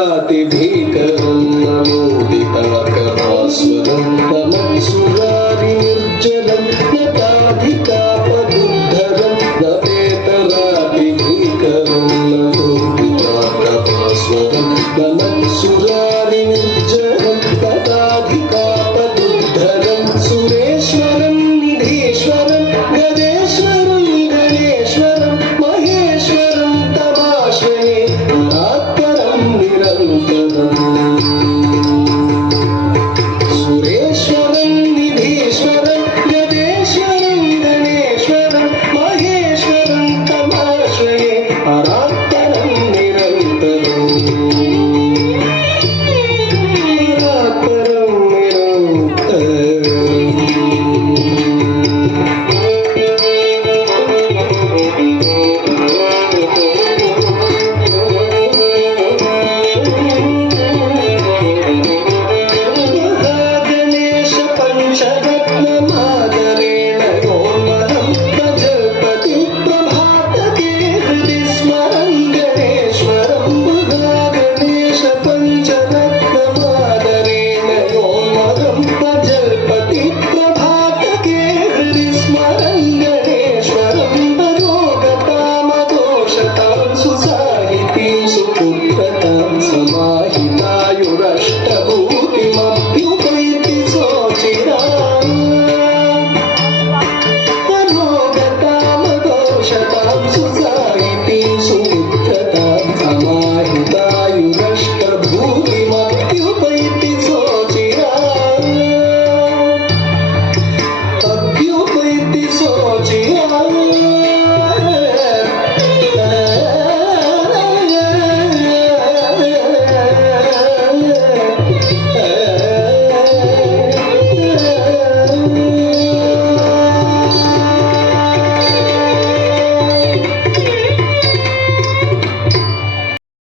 भीकरं नमोदिताकभास्वरं नमत्सुरारिनिर्जरं नताधिकापदुद्धरं नपेतरातिभीकरं नमोदिताकभास्वरं नमत्सुरारिनिर्जरं नताधिकापदुद्धरं सुरेश्वरं निधीश्वरं गजेश्वरं गणेश्वरं महेश्वरं तमाश्रये परात्परं निरन्तरम् सुरेश्वरं निधीश्वरं गजेश्वरं गणेश्वरं महेश्वरं तमाश्रये परात्परं निरन्तरम् परात्परं गणेश पञ्चरत्नमादरेण गोन्महं प्रजपति प्रभातके हृदि स्मरं गणेश्वरं गणेश पञ्चरत्नमादरेण गोन्महं प्रजपति प्रभातके हृदि स्मरं गणेश्वरं रोगतामदोषतां सुसाहितीं सुपुत्रतां समाहितायुरष्टम